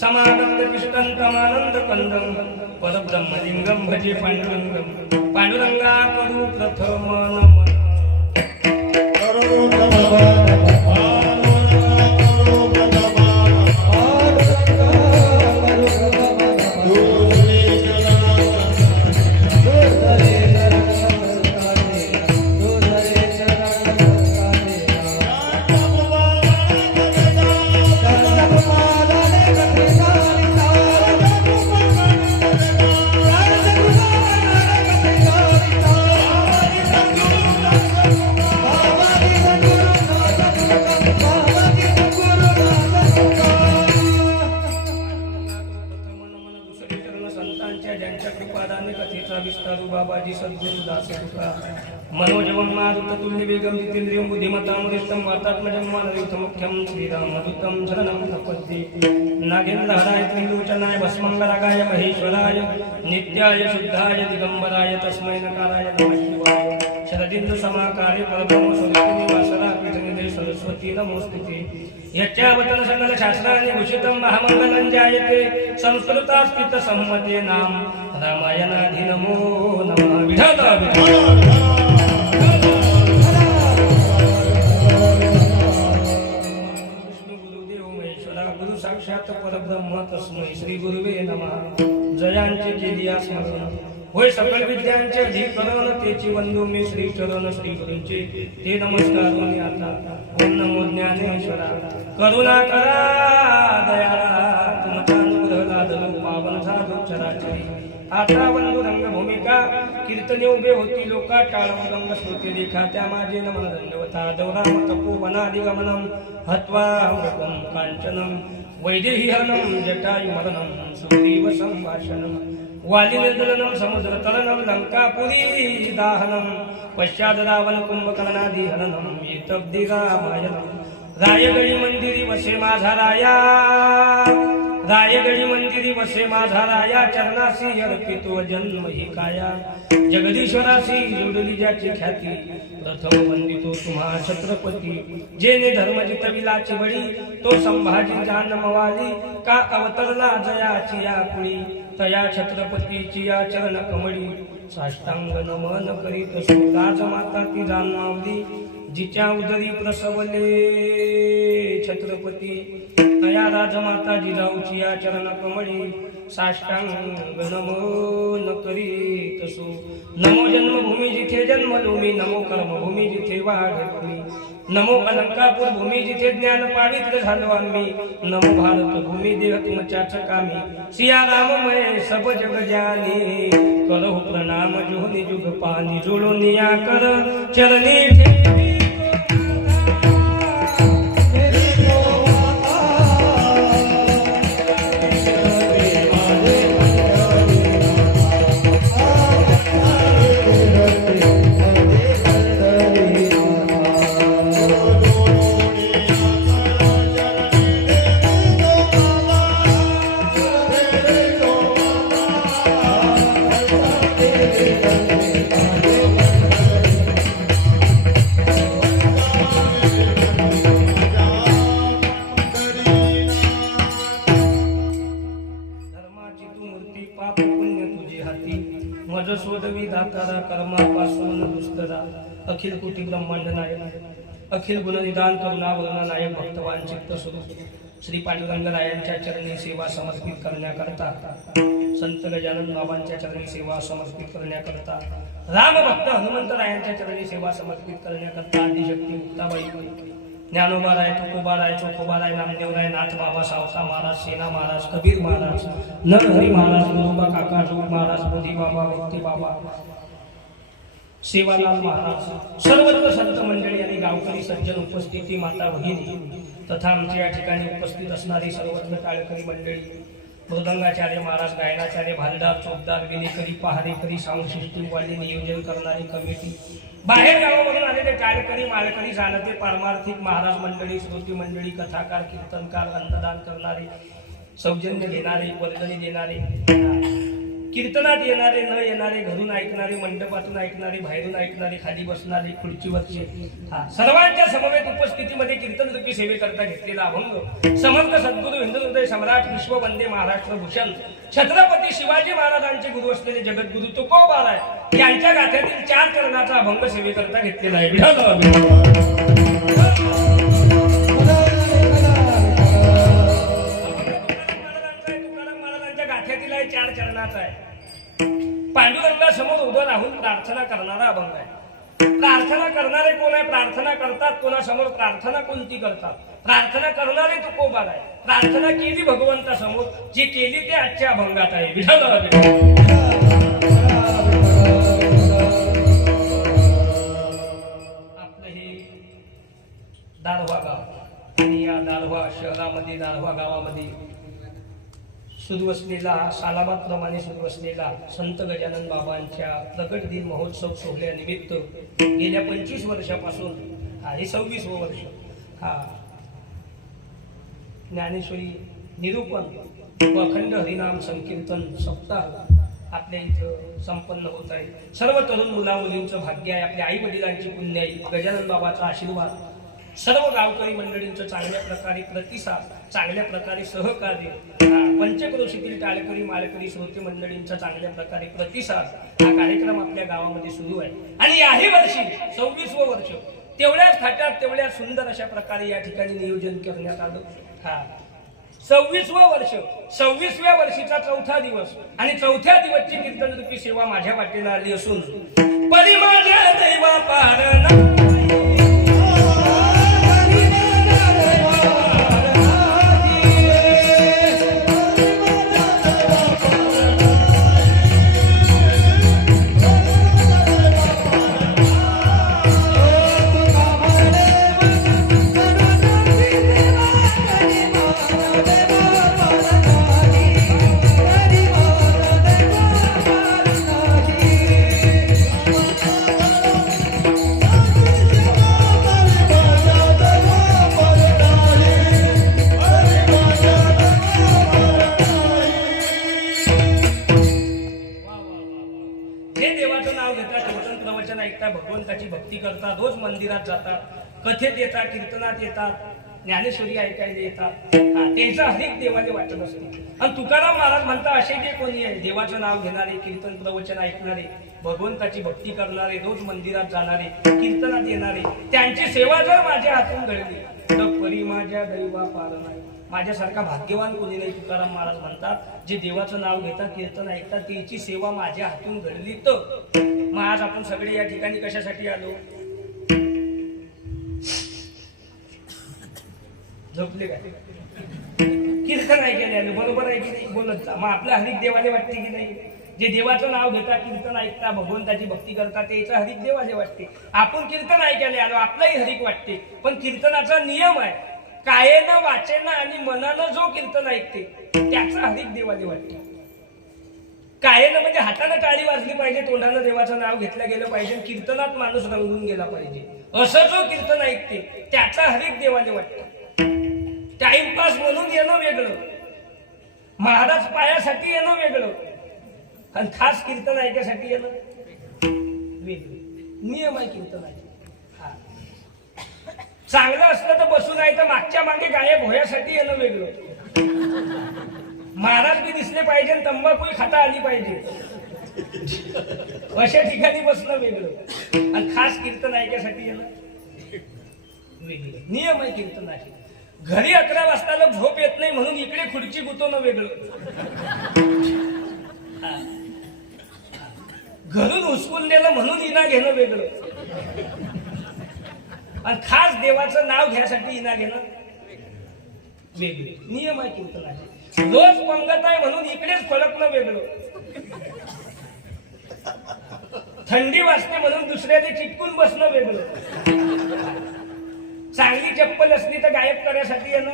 समागतपिष्टन्तमानन्दकन्दं परब्रह्मलिङ्गं भजे पाण्डुरङ्गं पाण्डुरङ्गा करू प्रथम बाबाजी सद्गुरु दासुका मनोजवं मारुततुल्य वेगं जितेन्द्रियं बुद्धिमतां वरिष्ठं वातात्मजं मानवीतं मुख्यं श्रीरामदूतं शरणं प्रपद्ये नागेन्द्रहराय त्रिलोचनाय भस्मङ्गरागाय महेश्वराय नित्याय शुद्धाय दिगंबराय तस्मै नकाराय नमः शिवाय शरदिन्दु समाकारे परब्रह्म स्वरूपिणी वासरा पीठनिधे सरस्वती नमोस्तुते यच्चावतन सकल शास्त्राणि भूषितं महामङ्गलं जायते संस्कृतास्थित सम्मते नाम रामायणाधि नमो नमः विठ्ठल विष्णु गुरुदेव महेश्वरा गुरु साक्षात परब्रह्म तस्मै श्री गुरुवे नमः जयांचे केली स्मरण होय सकल विद्यांचे अधिकरण तेची वंदू मी श्री चरण श्री गुरूंचे ते नमस्कार मी आता ओम नमो ज्ञानेश्वरा करुणा करा दयाळा तुमचा अनुग्रह लादलो पावन साधू चराचरी आता वंदू रंग भूमिका कीर्तने उभे होती लोका टाळम रंग श्रुती रेखा त्या माझे नमन दंडवता दौराम तपोवनादि गमनम हत्वा मृगम कांचनम वैदेहीहनम जटायुमरणम सुग्रीव संभाषणम वालिनदलनम समुद्र तरणम लंकापुरी दाहनम पश्चात रावण कुंभकर्णादि हरणम एतब्दि रामायणम रायगडी मंदिरी वसे माझा राया रायगडी मंदिरी वसे माझा राया चरणासी अर्पितो जन्म ही काया जगदीश्वरासी जोडली ज्याची ख्याती प्रथम वंदितो तुम्हा छत्रपती जेने धर्म जितविलाची बळी तो संभाजी जानमवाली का अवतरला जयाची या कुळी तया छत्रपतीची या चरण कमळी साष्टांग नमन करीत राजमाता ती जानमावली जिच्या उदरी प्रसवले छत्रपती तया राजमाता जिजाऊची या चरण कमळी साष्टांग नमन करीत सो नमो जन्मभूमी जिथे जन्मलो मी नमो कर्मभूमी जिथे वाढली नमो अलंकापूर भूमी जिथे ज्ञान पावित्र झालो आम्ही नमो भारत भूमी देह तुमच्याच कामी सिया राममय सब जग जानी करो प्रणाम जोनी जुग पानी जोडो निया कर चरणी ठेवी सोडवी दातारा कर्मापासून दुस्तरा अखिल कोटी ब्रह्मांड नायक अखिल गुणनिदान करुणा नायक भक्तवान चित्त स्वरूप श्री पांडुरंगरायांच्या चरणी सेवा समर्पित करण्याकरता संत गजानन बाबांच्या चरणी सेवा समर्पित करण्याकरता रामभक्त हनुमंतरायांच्या चरणी सेवा समर्पित करण्याकरता आदिशक्ती मुक्ताबाई ज्ञानोबाराय तुकोबाराय चोखोबाराय नामदेवराय नाथ बाबा सावता महाराज सेना महाराज कबीर महाराज नरहरी महाराज गुरुबा काका जोग महाराज मोदी बाबा व्यक्ती बाबा सेवालाल महाराज सर्वत्र संत मंडळी आणि गावकरी सज्जन उपस्थिती माता भगिनी तथा आमच्या या ठिकाणी उपस्थित असणारी सर्वत्र टाळकरी मंडळी मृदंगाचार्य महाराज गायनाचार्य भालदार चौकदार विनेकरी पहारेकरी साऊंड सिस्टीम वाले नियोजन करणारी कमिटी बाहेर गावावरून आलेले टाळकरी माळकरी जाणते पारमार्थिक महाराज मंडळी श्रोती मंडळी कथाकार कीर्तनकार अन्नदान करणारे सौजन्य घेणारे वर्गणी देणारे कीर्तनात येणारे न येणारे, घरून ऐकणारे, मंडपातून ऐकणारे, बाहेरून ऐकणारे, खाली बसणारे, खुर्चीवरचे, सर्वांच्या समवेत उपस्थितीमध्ये कीर्तन रूपी सेवेकरता घेतलेला अभंग समर्थ सद्गुरू हिंदू हृदय सम्राट विश्ववंदे महाराष्ट्र भूषण छत्रपती शिवाजी महाराजांचे गुरु असलेले जगद्गुरु तुकोबाराय यांच्या गाथ्यातील 4 चरणाचा अभंग सेवेकरता घेतलेला आहे. गाथ्यातील आहे 4 चरणाचा आहे. पांडुरंगासमोर उभं राहून प्रार्थना करणारा अभंग आहे. प्रार्थना करणारे कोण आहे? प्रार्थना करतात कोणासमोर? प्रार्थना कोणती करतात? प्रार्थना करणारे तुकोबार आहे. प्रार्थना केली भगवंतासमोर, जी केली ते आजच्या अभंगात आहे. विठ्ठल आपलं हे दारव्हा गाव आणि या दारव्हा शहरामध्ये, दारव्हा गावामध्ये सुरू असलेला, सालाबादप्रमाणे सुरू असलेला संत गजानन बाबांच्या प्रकट दिन महोत्सव सोहळ्यानिमित्त गेल्या 25 वर्षापासून हे 26वं वर्ष ज्ञानेश्वरी निरूपण व अखंड हरिनाम संकीर्तन सप्ताह आपल्या इथं संपन्न होत आहे. सर्व तरुण मुला मुलींचं भाग्य आहे, आपल्या आई वडिलांची पुण्य आहे, गजानन बाबाचा आशीर्वाद, सर्व गावकरी मंडळींचं चांगल्या प्रकारे प्रतिसाद, चांगल्या प्रकारे सहकार्य, पंचक्रोशीतील टाळकरी माळकरी श्रोते मंडळींचा चांगल्या प्रकारे प्रतिसाद, हा कार्यक्रम आपल्या गावामध्ये सुरू आहे. आणि याही वर्षी 26वं वर्ष तेवढ्याच थाटात तेवढ्याच सुंदर अशा प्रकारे या ठिकाणी नियोजन करण्यात आलं. 26वं वर्ष, 26व्या वर्षीचा 4था दिवस आणि 4थ्या दिवसची कीर्तन रूपी सेवा माझ्या वाटेला आली असून परी माझ्या दैवा पारणा भगवंताची भक्ती करतात, रोज मंदिरात जातात, कथेत येतात, कीर्तनात येतात, ज्ञानेश्वरी ऐकायला येतात, त्यांचा हरिक देवाने वाटत असते. आणि तुकाराम महाराज म्हणता असे जे कोणी आहे देवाचं नाव घेणारे, कीर्तन प्रवचन ऐकणारे, भगवंताची भक्ती करणारे, रोज मंदिरात जाणारे, कीर्तनात येणारे, त्यांची सेवा जर माझ्या हातून घडली तर परी माझ्या दैवा पार नाही. माझ्यासारखा भाग्यवान कोणी नाही. तुकाराम महाराज म्हणतात जे देवाचं नाव घेतात, कीर्तन ऐकतात, त्याची सेवा माझ्या हातून घडली तर. मग आज आपण सगळे या ठिकाणी कशासाठी आलो? झोपले काय? कीर्तन ऐकायला आलो, बरोबर आहे की नाही? बोलत जा. मग आपलं हरिक देवाले वाटते की नाही? जे देवाचं नाव घेतात, कीर्तन ऐकतात, भगवंताची भक्ती करतात, त्याचं हरिक देवाले वाटते. आपण कीर्तन ऐकायला आलो, आपलाही हरिक वाटते. पण कीर्तनाचा नियम आहे, कायेनं वाचेनं आणि मनानं जो कीर्तन ऐकते त्याचा हरिक देवाले वाटते. कायेनं म्हणजे हातानं टाळी वाजली पाहिजे, तोंडानं देवाचं नाव घेतलं गेलं पाहिजे, कीर्तनात माणूस रंगून गेला पाहिजे, असं जो कीर्तन ऐकते त्याचा हरिक देवाले वाटते. टाइमपास म्हणून येणं वेगळं, महाराज पायासाठी येणं वेगळं, आणि खास कीर्तन ऐकायसाठी येणं वेगळं. नियम आहे कीर्तनाचे. चांगलं असलं तर बसून आहे, तर मागच्या मागे गायब होण्यासाठी येणं वेगळं. महाराज बी दिसले पाहिजे, तंबाखू खाता आली पाहिजे, अशा ठिकाणी बसणं वेगळं, आणि खास कीर्तन ऐकायसाठी येणं वेगळं. नियम आहे कीर्तनाचे. घरी 11 वाजता झोप येत नाही म्हणून इकडे खुर्ची गुतवणं वेगळं, घरून हुसकून दिलं म्हणून इना घेणं वेगळं, आणि खास देवाचं नाव घ्यासाठी इना घेणं वेगळे. नियम आहे कीर्तनाचे. रोज पंगत आहे म्हणून इकडेच फळकणं वेगळं, थंडी वाजते म्हणून दुसऱ्याने चिटकून बसणं वेगळं, चांगली चप्पल असली तर गायब करण्यासाठी येणं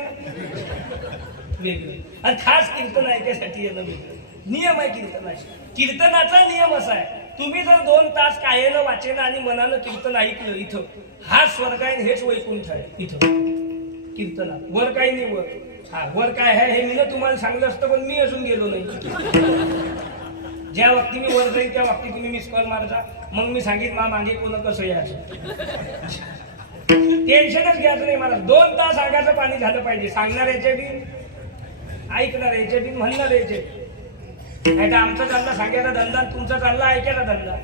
वेगळं, आणि खास कीर्तन ऐकायसाठी येणं वेगळं. नियम आहे कीर्तनाचे. कीर्तनाचा नियम असा आहे, तुम्ही जर 2 तास कायेनं वाचेनं आणि मनानं कीर्तन ऐकलं, इथं हा स्वर्ग आहे, हेच वैकुंठ आहे. इथं कीर्तनात वर काही नाही. वर वर काय आहे हे मी तुम्हाला सांगलं असतं, पण मी अजून गेलो नाही. ज्या वक्ती मी वर जाईल त्या वक्ती तुम्ही मिस कॉल मारता. मग मी सांगित मागे कोण कसं यायचं. टेन्शनच घ्यायचं नाही मला. 2 तास आगाचं पाणी झालं पाहिजे. सांगणाऱ्याचे बी, ऐकणाऱ्याचे बी, म्हणणाऱ्याचे. नाही तर आमचा चालला सांगायचा धंदा, तुमचा चालला ऐकायचा धंदा.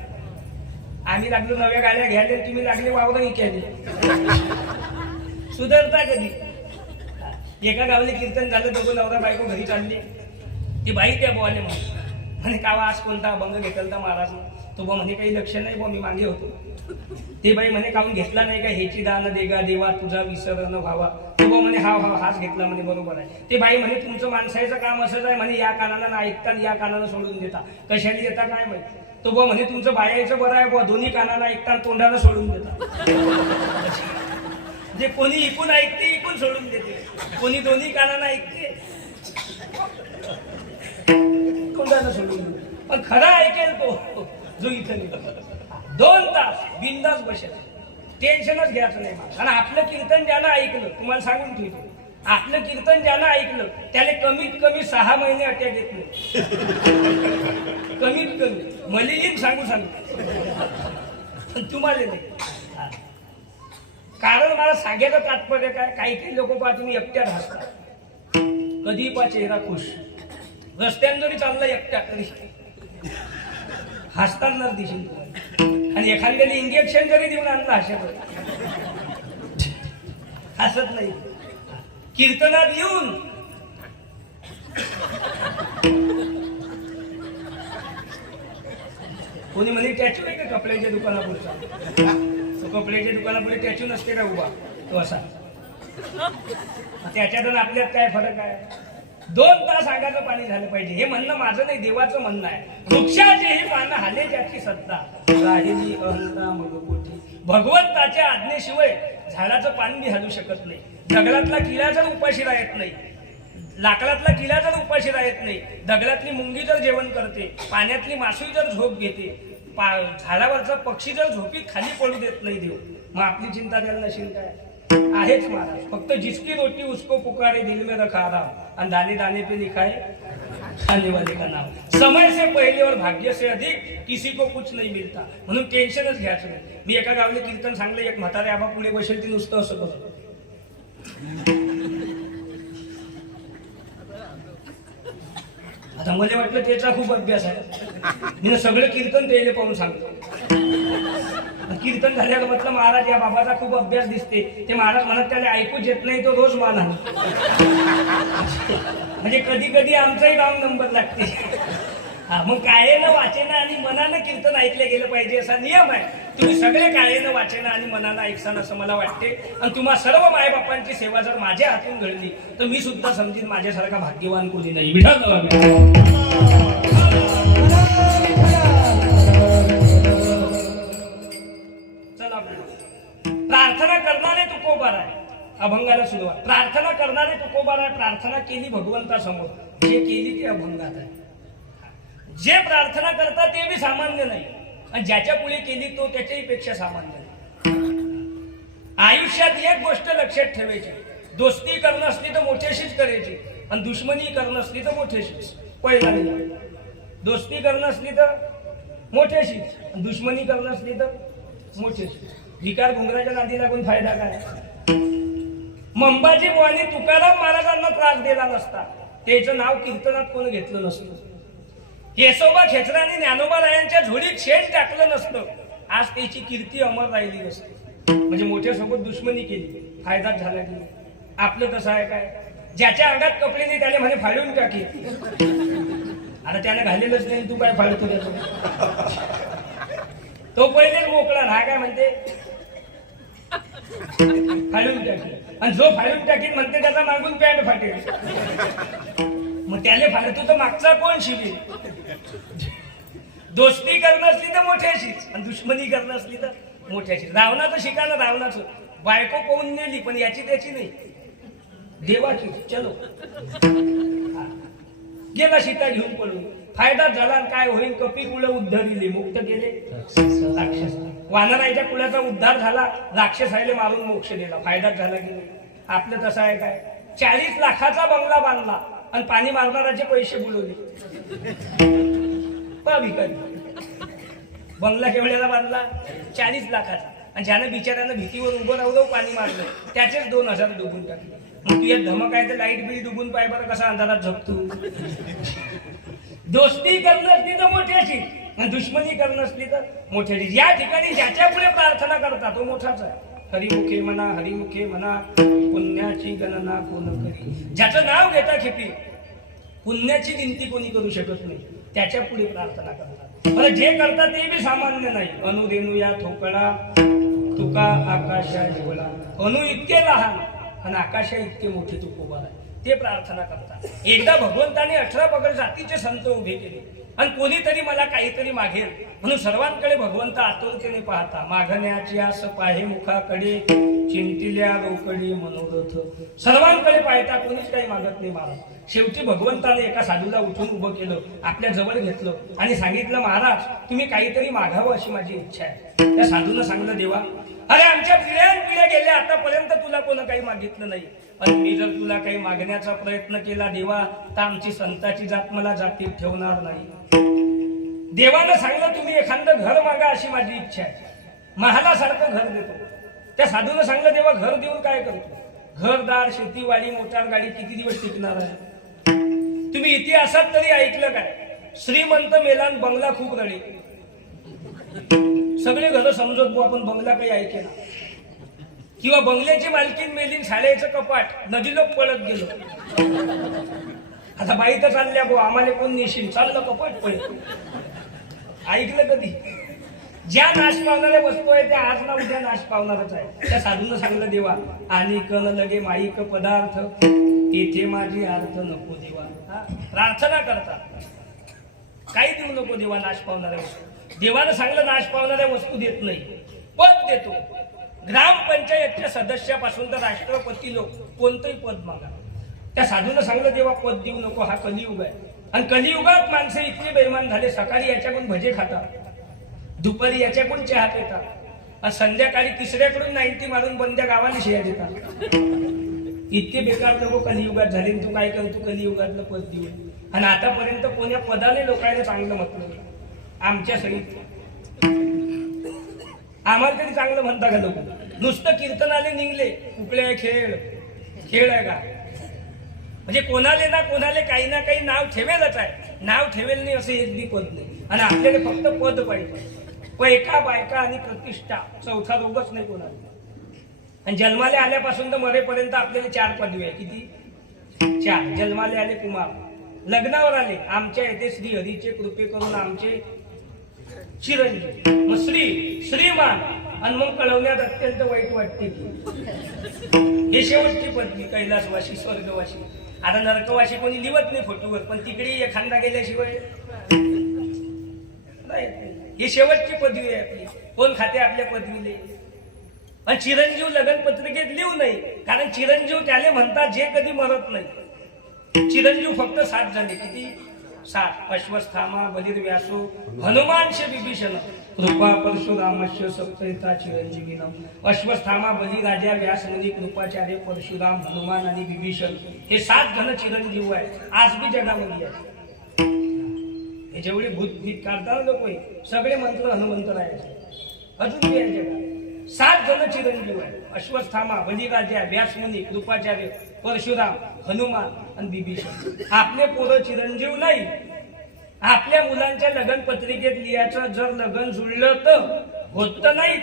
आम्ही लागलो नव्या गाड्या घ्यायला, तुम्ही लागले वावरं इकायले. सुधारता कधी. एका गावाला कीर्तन झालं, दोघं नवरा बायको घरी चालली. ती बाई त्या बोवाले म्हणे कावा आज कोणता अभंग घेतला महाराज. तो बा म्हणे काही लक्ष नाही बा, मी मागे होतो. ते बाई म्हणे काहून घेतला नाही का. हेची दान देगा देवा तुझा विसर न व्हावा. तो बा म्हणे हा हाच घेतला म्हणे. बरोबर आहे. ते बाई म्हणे तुमचं माणसाचं काम असंच आहे म्हणे, या कानाला ना ऐकता या कानाला सोडून देता. कशाने देता काय माहिती. तो बा म्हणे तुमचं बायाचं बरं आहे बुवा, दोन्ही कानाला ऐकता तोंडाला सोडून देता. जे कोणी इकून ऐकते इकून सोडून देते, कोणी दोन्ही कानाला ऐकते तोंडाला सोडून देते. पण खरा ऐकेल तो जो इथं नाही. 2 तास बिंदास बसेल, टेन्शनच घ्यायचं नाही मला. आणि आपलं कीर्तन ज्यानं ऐकलं, तुम्हाला सांगून ठेवतो, आपलं कीर्तन ज्यानं ऐकलं त्याला कमीत कमी 6 महिने अटॅक येत नाही. कमीत कमी मलिनीत सांगू तुम्हाला नाही. कारण मला सांगायचं तात्पर्य काय, काही काही लोक पहा तुम्ही एकट्यात हसतात, कधी पहा चेहरा खुश. रस्त्यानं जरी चाललं एकट्या तरी हसताना दिसेल. आणि एखाद्याला इंजेक्शन जरी देऊन आणलं हसत नाही. कीर्तनात येऊन कोणी म्हणे टॅचू आहे का कपड्याच्या दुकानापुढचा. कपड्याच्या दुकानापुढे टॅचू नसते का उभा, तो असा. त्याच्यातून आपल्यात काय फरक आहे. 2 तास आगाचं पाणी झालं पाहिजे. हे म्हणणं माझं नाही, देवाचं म्हणणं आहे. वृक्षाचे ही पानं हाले ज्याची सत्ता राहिली अहंता मग पोटी. भगवंताच्या आज्ञेशिवाय झाडाचं पान बी हलू शकत नाही. दगडातला किल्ला जर उपाशी राहत नाही, लाकडातला किल्ला जर उपाशी राहत नाही, दगडातली मुंगी जर जेवण करते, पाण्यातली मासळी जर झोप घेते, झाडावरचा पक्षी जर झोपीत खाली पडू देत नाही देव, मग आपली चिंता द्यायला नशील काय. आहेच महाराज. फक्त जिसकी रोटी उसको पुकारे दिल में रखा आराम, आणि दाने दाने पे लिखा है खाने वाले का नाम. समय से पहले और भाग्य से अधिक किसी को कुछ नहीं मिलता. म्हणून टेन्शनच घ्यायचं नाही. मी एका गावाला कीर्तन सांगलं, एक म्हातारे आबा पुढे बसेल, ती नुसतं असं करत. आता मला वाटलं त्याचा खूप अभ्यास आहे. मी सगळं कीर्तन त्याला पाहून सांगतो. कीर्तन झाल्यावर म्हटलं महाराज या बाबाचा खूप अभ्यास दिसते. ते महाराज म्हणत त्याला ऐकूच येत नाही, तो रोज माना. म्हणजे कधी कधी आमचाही रॉंग नंबर लागते. मग कायेनं वाचेना आणि मनानं कीर्तन ऐकले गेलं पाहिजे असा नियम आहे. तुम्ही सगळे कायेनं वाचेना आणि मनानं ऐकसान असं मला वाटते. आणि तुम्हा सर्व मायबापांची सेवा जर माझ्या हातून घडली तर मी सुद्धा समजीन माझ्यासारखा भाग्यवान कोणी नाही. चला प्रार्थना करणारे तुकोबार आहे. अभंगाला सुरुवात. प्रार्थना करणारे तुकोबार आहे. प्रार्थना केली भगवंतासमोर, जे केली ते अभंगात आहे. जे प्रार्थना करतात ते बी सामान्य नाही, आणि ज्याच्या पुढे केली तो त्याच्याही पेक्षा सामान्य नाही. आयुष्यात एक गोष्ट लक्षात ठेवायची, दोस्ती करणं असली तर मोठ्याशीच करायची, आणि दुश्मनी करणं असली तर मोठ्याशीच. पहिला नाही. दोस्ती करणं असली तर मोठ्याशीच, दुश्मनी करणं असली तर मोठ्याशीच. विकार घुंगराच्या नादी लागून फायदा काय. मंबाजी बुवानी तुकाराम महाराजांना त्रास दिला नसता, त्याचं नाव कीर्तनात कोण घेतलं नसतं. केशोबा खेचराने ज्ञानोबा रायांच्या झोळीत शेण टाकलं नसतं, आज त्याची कीर्ती अमर राहिली नसते. म्हणजे मोठ्यासोबत दुश्मनी केली, फायदाच झाला की. आपलं तसं आहे काय, ज्याच्या अंगात कपडे नाही त्याने म्हणे फाडून टाकी. आता त्याने घालेलंच नाही, तू काय फाडतो त्याचं. तो पहिलेच मोकळा. हा काय म्हणते फाडून टाकी, आणि जो फाडून टाकीन म्हणते त्याचा मागून पॅन्ट फाटेल. मग त्याने फाडतो तर मागचा कोण शिवी. दोस्ती करणं असली तर मोठ्याशीच, आणि दुश्मनी करणं असली तर मोठ्याशीच. रावणाचं शिकाणं रावणाचं, बायको पाहून नेली पण याची त्याची नाही, देवाची. चलो गेला सीता घेऊन पडून. फायदा झाला. काय होईल. कपी कुळ उद्धरिले, मुक्त केले राक्षस. वानराच्या कुळाचा उद्धार झाला, राक्षसायले मारून मोक्ष दिला. फायदाच झाला की नाही. आपलं तसं आहे काय, 40 लाखाचा बंगला बांधला आणि पाणी मारणाराचे पैसे बुडवले. पा भिकारी. बंगला केवढ्याला बांधला? 40 लाखाचा. आणि ज्यानं बिचाऱ्यानं भीतीवर उभं राहून पाणी मारलं त्याचेच 2000 डुबून टाकले. मग तू एक धमक आहे तर लाईट बिल डुबून पाय बरं कसा अंधारात झोपतो. दोस्ती करणं असली तर मोठ्याची आणि दुश्मनी करणं असली तर मोठ्याची. या ठिकाणी ज्याच्या पुढे प्रार्थना करता तो मोठाच आहे. हरिमुखे म्हणा, हरिमुखे म्हणा, पुण्याची गणना कोण करी. ज्याचं नाव घेता खेपी पुण्याची गिनती कोणी करू शकत नाही. त्याच्या पुढे प्रार्थना करतात. पण जे करतात ते बी सामान्य नाही. अनुदेनू या ठोकळा तुका आकाशा एवढा. अनु इतके लहान आणि आकाशा इतके मोठे तू उभा आहे. ते प्रार्थना करतात. एकदा भगवंताने 18 पगड जातीचे संत उभे केले आणि कोणीतरी मला काहीतरी मागेल म्हणून सर्वांकडे भगवंत आतुरतेने पाहता. मागण्याची आस पाहे मुखाकडे चिंतिल्या रोकडी मनोरथ. सर्वांकडे पाहता कोणीच काही मागत नाही महाराज. शेवटी भगवंताने एका साधूला उठून उभं केलं, आपल्या जवळ घेतलं आणि सांगितलं महाराज तुम्ही काहीतरी मागावं अशी माझी इच्छा आहे. त्या साधूनं सांगितलं देवा अरे आमच्या पिढ्या गेल्या आतापर्यंत तुला कोण काही मागितलं नाही. आणि मी जर तुला काही मागण्याचा प्रयत्न केला देवा तर आमची संताची जात मला जातीत ठेवणार नाही. देवानं सांगलं तुम्ही एखादं घर मागा अशी माझी इच्छा आहे. महालासारखं घर देतो. त्या साधूनं सांगलं देवा घर देऊन काय करतो. घरदार शेतीवाडी मोटार गाडी किती दिवस टिकणार आहे. तुम्ही इतिहासात तरी ऐकलं काय श्रीमंत मेलान बंगला खूप रडे. सगळे घर समजत बो आपण बंगला काही ऐके ना. किंवा बंगल्याची मालकीन मेलीन शाळेचं कपाट नदीला पळत गेलो. आता बाई तर चालल्या बो आम्हाला कोण नेशील चाललं कपाट पळत. ऐकलं कधी. ज्या नाश पावणाऱ्या वस्तू आहे त्या आज ना उद्या नाश पावणारच आहे. त्या साधून सांगलं देवा आणि कन लगे माईक पदार्थ तेथे माझी अर्थ नको देवा. प्रार्थना करतात काही देऊ नको देवा नाश पावणाऱ्या वस्तू. देवानं सांगलं नाश पावणाऱ्या वस्तू देत नाही पद देतो. ग्रामपंचायतच्या सदस्यापासून तर राष्ट्रपती लोक कोणतंही पद मागा. त्या साधूनं सांगलं देवा पद देऊ नको हा कलियुग आहे. आणि कलियुगात माणसं इतके बेईमान झाले. सकाळी याच्याकडून भजे खातात, दुपारी याच्याकडून चहा पितात आणि संध्याकाळी तिसऱ्याकडून 90 मारून बंद्या गावाने शिया देतात. इतके बेकार लोक कलियुगात झाले. तू काय करतो कलियुगातलं पद देऊ. आणि आतापर्यंत कोण्या पदाने लोकांना चांगलं म्हटलं आमच्या सहित. आम्हाला तरी चांगलं म्हणता का लोक. नुसतं कीर्तनाले निघले कुकले खेळ आहे का. म्हणजे कोणाले ना कोणाले काही ना काही नाव ठेवेलच आहे. नाव ठेवेल नाही असं एक बी पद नाही. आणि आपल्याला फक्त पद पाहिजे. पैका बायका आणि प्रतिष्ठा चौथा रोगच नाही कोणाला. आणि जन्माले आल्यापासून तर मरेपर्यंत आपल्याला 4 पदवी आहे. किती 4. जन्माले आले कुमार, लग्नावर आले आमच्या येथे श्री हरीचे कृपे करून आमचे चिरंजीव, मग श्रीमान. आणि मग कळवण्यात अत्यंत वाईट वाटते की हे शेवटची पदवी कैलासवासी स्वर्गवासी. आता नरकवासी कोणी लिहत नाही फोटोवर पण तिकडे एखादा गेल्याशिवाय नाही. ही शेवटची पदवी आहे आपली. कोण खाते आपल्या पदवीले. आणि चिरंजीव लगन पत्रिकेत लिहू नाही कारण चिरंजीव त्याले म्हणतात जे कधी मरत नाही. चिरंजीव फक्त 7 झाले. किती 7. अश्वस्थामा बलिर्व्यासो हनुमानशे विभीषण कृपा परशुरामस्य सप्तैता चिरंजीवीनम. अश्वस्थामा बली राजा व्यास मुनी कृपाचार्य परशुराम हनुमान आणि विभीषण हे 7 जण चिरंजीव आहेत. आज बी जगामध्ये आहे. हे जेवढे भूत काढताना लोक सगळे मंत्र हनुमंत राहायचे. अजून बी आहे जगात 7 जण चिरंजीव आहेत. अश्वस्थामा बलिराजा व्यासमुनी कृपाचार्य परशुराम हनुमान आणि विभीषण. आपले पोरं चिरंजीव नाही. आपल्या मुलांच्या लगन पत्रिकेत लिहायचं जर लगन जुळलं तर होत नाही.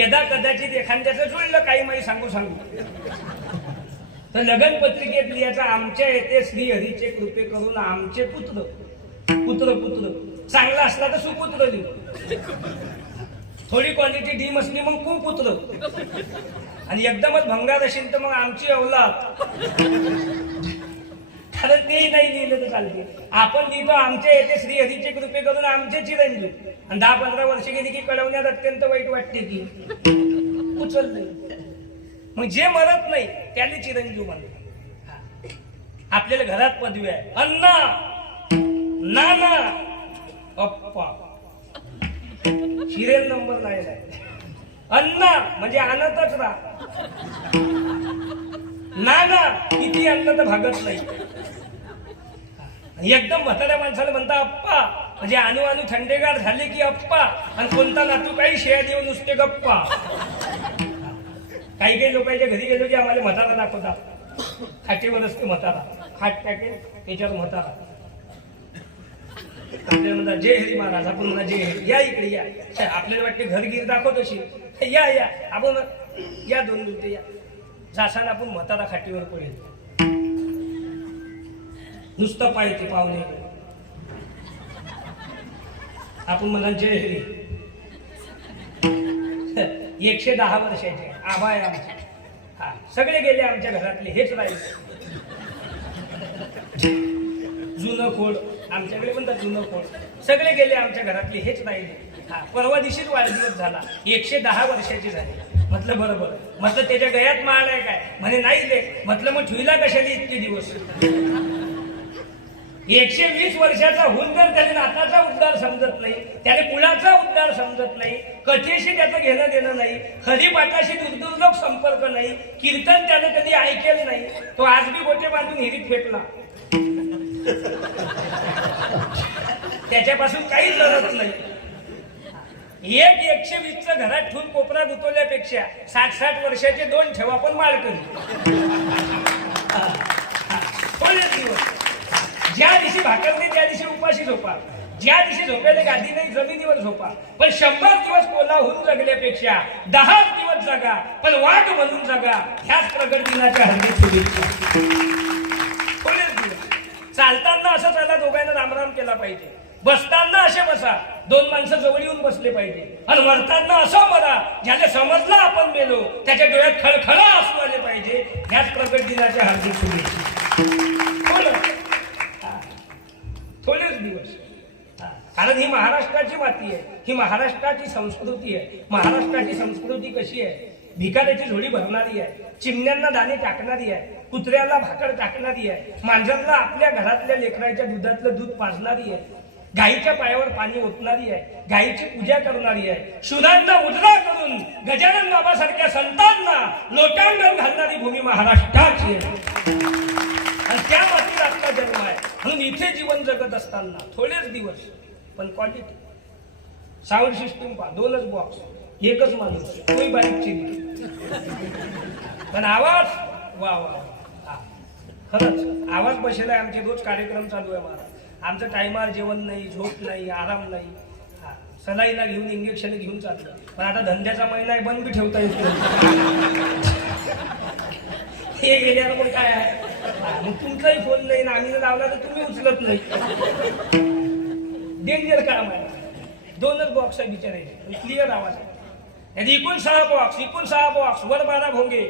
यदा कदाचित एखाद्याचं जुळलं काही माही सांगू तर लगन पत्रिकेत लिहायचं आमच्या येथे श्री हरीचे कृपे करून आमचे पुत्र चांगला असला तर सुपुत्र लिहू. थोडी क्वालिटी डीम असली मग कुपुत्र. आणि एकदमच भंगार असेल तर मग आमची औलाद. कारण तेही नाही लिहिलं तर चालते. आपण लिहितो आमच्या येथे श्री हरीचे कृपे करून आमचे चिरंजीव. आणि 10-15 वर्ष गेली की कळवण्यात अत्यंत वाईट वाटते की उचललं. मग जे मरत नाही त्याने चिरंजीव म्हणतात. आपल्याला घरात पदवी आहे. अण्णा नाना अप्पा सिरियल नंबर नाही. अण्णा म्हणजे आणतच राहा. नाना किती आणलं तर भागत नाही. एकदम म्हाताऱ्या माणसाला म्हणता अप्पा, म्हणजे अणू थंडेगार झाले की अप्पा, आणि कोणता नातू काही शेया देऊन नुसते गप्पा. काही लोकांच्या घरी गेलो की आम्हाला म्हातारा दाखवतात, खाटेवर असते म्हातारा, खाट टाके त्याच्यावर म्हातारा. आपल्याला म्हणतात जय हरी महाराज, आपण म्हणा जय हरी, या इकडे या. आपल्याला वाटते घरगीर दाखवत असेल, या या आपण या 2 मिनिटे या. जासान आपण म्हातारा खाटीवर पडेल, नुसतं पाहिजे पाहुणे. आपण म्हणा जय हरी. 110 वर्षाचे आबा आहे आमचे. हा, सगळे गेले आमच्या घरातले, हेच राहिले. जुनं खोड, आमच्याकडे म्हणतात जुनं खोड. सगळे गेले आमच्या घरातले, हेच राहिले. हा, परवा दिवशीच वाढदिवस झाला, 110 वर्षाची झाली. म्हटलं बरोबर. म्हटलं त्याच्या गळ्यात माळ आहे काय? म्हणे नाही ले. म्हटलं मग ठेवला कशाला इतके दिवस? 120 वर्षाचा होऊन जर त्याने नाताचा उद्धार समजत नाही, त्याने कुळाचा उद्धार समजत नाही, कथेशी त्याचं घेणं देणं नाही, हरिपाठाशी दुर्दुर्लभ संपर्क नाही, कीर्तन त्यानं कधी ऐकेल नाही, तो आज बी गोटे बांधून हिरीत फेकला. त्याच्यापासून काही जरत नाही. 120चं घरात ठेवून कोपरा गुतवल्यापेक्षा 60 वर्षाचे 2 ठेवा पण माळ करी. दिवस ज्या दिवशी भाकर नाही त्या दिवशी उपाशी झोपा, ज्या दिवशी झोपायला गादी नाही जमिनीवर झोपा, पण 100 दिवस कोला होऊन जगल्यापेक्षा 10 दिवस जगा पण वाट म्हणून जगा. ह्याच प्रगट दिनाच्या हार्दिक शुभेच्छा. चालताना असं त्याला दोघांना रामराम केला पाहिजे, बसताना असे बसा, 2 माणसं जवळ येऊन बसले पाहिजे, आणि मरताना असं मरा ज्याला समजलं आपण मेलो त्याच्या डोळ्यात खळखळा असू आले पाहिजे. ह्याच प्रगट दिनाच्या हार्दिक शुभेच्छा. थोडेच दिवस. कारण ही महाराष्ट्राची माती आहे, ही महाराष्ट्राची संस्कृती आहे. महाराष्ट्राची संस्कृती कशी आहे? भिकाऱ्याची झोळी भरणारी आहे, चिमण्यांना दाणे टाकणारी आहे, कुत्र्याला भाकर टाकणारी आहे, मांजरला आपल्या घरातल्या लेकराच्या दुधातलं दूध पाजणारी आहे, गाईच्या पायावर पाणी ओतणारी आहे, गाईची पूजा करणारी आहे, शूरांना मुद्रा करून गजानन बाबासारख्या संतांना लोटांगण घालणारी भूमी महाराष्ट्राची आहे. आणि त्या मातीत आपला जन्म आहे. म्हणून इथे जीवन जगत असताना थोडेच दिवस पण क्वालिटी. साऊंड सिस्टीम पहा, 2च बॉक्स, 1च माणूस, कोणी बारीक चिरी, पण आवाज वा वा. खरंच आवाज बसेला. आमचे रोज कार्यक्रम चालू आहे महाराज. आमचं टायमार जेवण नाही, झोप नाही, आराम नाही. सलाईला घेऊन इंजेक्शन घेऊन चाललं, पण आता धंद्याचा महिना आहे, बंद बी ठेवता येतो. हे गेल्यावर पण काय आहे, मग तुमचाही फोन नाही ना, आम्ही लावला तर तुम्ही उचलत नाही. डेंजर काम आहे. 2च बॉक्स आहे बिचारे, क्लिअर आवाज आहे. एकूण 6 बॉक्स, वर 12 भोंगे.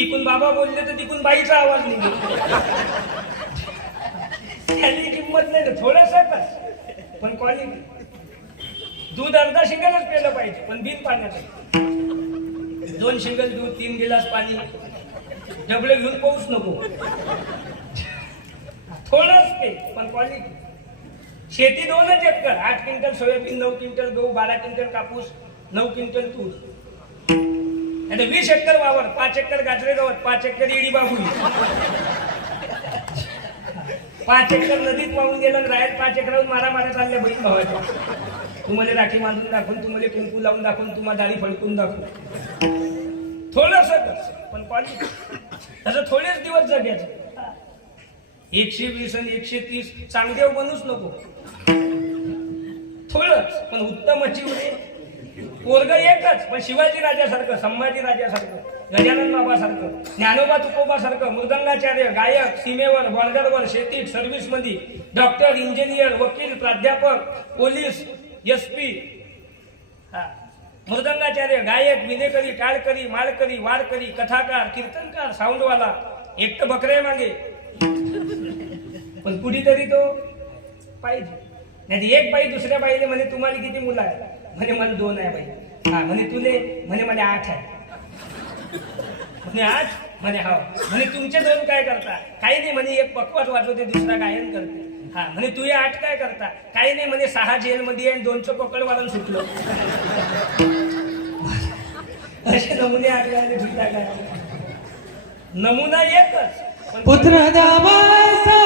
इकून बाबा बोलले तर तिकून बाईचा आवाज निघेल. त्याची किंमत नाही, थोडंसं पण क्वालिटी. दूध अर्धा शिंगलच पेलं पाहिजे, पण बिन पाण्याचं. 2 शिंगल दूध, 3 गिलास पाणी, डबले घेऊन पाऊस नको. थोडंच पे पण क्वालिटी. शेती 2च एकर, 8 क्विंटल सोयाबीन, 9 क्विंटल गहू, 12 क्विंटल कापूस, 9 क्विंटल तूर. 20 एकर वावर, 5 एकर गाजरे गवत, 5 एकर इडी बाबुली, 5 एकर नदीत वाहून गेलं, राहत 5 एकरावर मारा चालल्या बहीण भावाच्या. तुम्हाला राखी बांधून दाखवून, तुम्हाला कुंकू लावून दाखवून, तुम्हाला दाढी फडकून दाखवून. थोडस पण क्वालिटी. असं थोडेच दिवस जगायचं. 120 आणि 130 चांगदेव बनूच नको, थोडंच पण उत्तमची पोरग एकच, पण शिवाजी राजासारखं, संभाजी राजासारखं, गजानन बाबासारखं, ज्ञानोबा तुकोबासारखं, मृदंगाचार्य, गायक, सीमेवर, बॉर्डरवर, शेतीत, सर्व्हिस मध्ये, डॉक्टर, इंजिनियर, वकील, प्राध्यापक, पोलीस, SP, मृदंगाचार्य, गायक, विनेकरी, टाळकरी, माळकरी, वारकरी, कथाकार, कीर्तनकार, साऊंडवाला, एकटं बकरे मागे, पण कुठीतरी तो पाहिजे. नाही एक बाई दुसऱ्या बाईने म्हणे तुम्हाला किती मुलं आहे? म्हणे मला 2 आहे बाई. म्हणे तुले? म्हणे मला 8 आहे. म्हणे 8? म्हणे हा. म्हणे तुमचे 2 काय करता? काही नाही म्हणे, एक पकवास वाजवते, दुसरा गायन करते. म्हणे तू 8 काय करता? काही नाही म्हणे, 6 जेलमध्ये आहे, 2चं पकडवालन सुटलो. असे नमुने आठवले भेटा काय? नमुना एकच, पुत्र दामाचा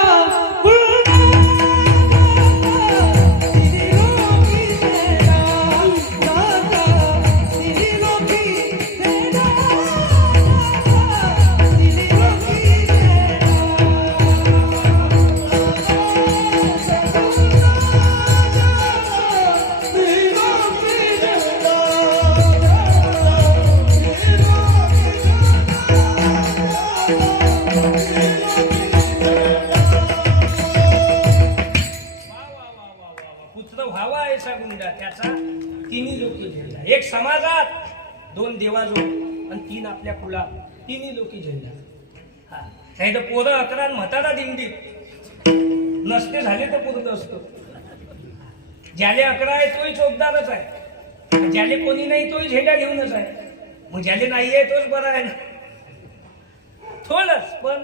2 देवाजवळ आणि 3 आपल्या कुळात, तिन्ही लोकी झेंडा. हा नाही तर पोरं 11 आणि म्हातारा दिंडीत नसते झाले तर पुरत असतो. ज्याले 11 आहे तोही चौकदारच आहे, ज्याले कोणी नाही तोही झेंडा घेऊनच आहे. मग ज्याले नाही आहे तोच बरा आहे ना. थोडंच पण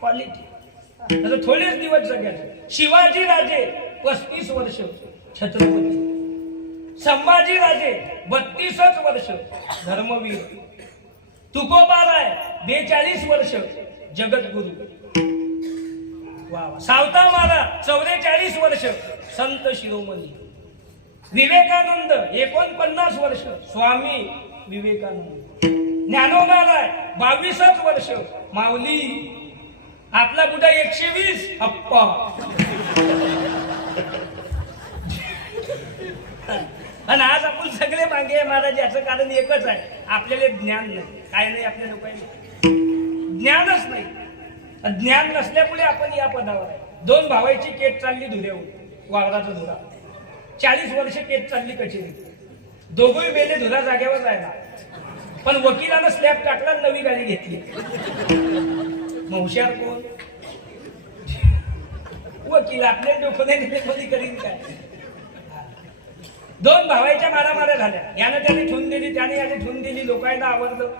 क्वालिटी. थोडेच दिवस जगायचे. शिवाजी राजे 35 वर्ष छत्रपती, संभाजी राजे 32 वर्ष धर्मवीर, तुकोबाराय 42 वर्ष जगद्गुरु, सावता महाराज 44 वर्ष संत शिरोमणी, विवेकानंद 49 वर्ष स्वामी विवेकानंद, ज्ञानोबाराय 22 वर्ष माऊली, आपला बुडा 120 अप्पा. आणि आज आपण सगळे मागे महाराज, याचं कारण एकच आहे, आपल्याला ज्ञान नाही. काय नाही आपल्या लोकांनी, ज्ञानच नाही. ज्ञान नसल्यामुळे आपण या पदावर आहे. 2 भावाची केट चालली धुऱ्यावर, वावराचा धुरा. 40 वर्ष केट चालली कचेरी, दोघंही बेले धुरा जागेवर राहिला. पण वकिलानं स्लॅब टाकला, नवी गाडी घेतली. मग हुशार कोण? वकील. आपल्या डोकं नाही दिले कधी करीन काय. 2 भावाच्या मारामाऱ्या झाल्या, यानं त्याने ठेवून दिली, त्याने याने ठेवून दिली. लोकांना आवडलं.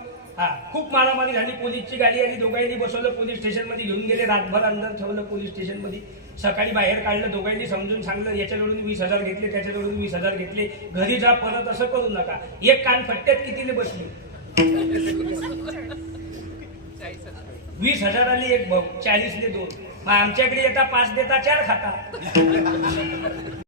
खूप मारामारी झाली. पोलीसची गाडी आली, दोघांनी बसवलं पोलीस स्टेशन मध्ये, घेऊन गेले. रातभर अंदर ठेवलं पोलीस स्टेशन मध्ये. सकाळी बाहेर काढलं. दोघांनी समजून सांगलं, याच्याकडून 20,000 घेतले, त्याच्याकडून 20,000 घेतले, घरी जा, परत असं करू नका. एक कान फट्ट्यात कितीने बसली? 20,000 आली एक भाऊ, 40 ने 2. मग आमच्याकडे येता 5 देता 4 खाता.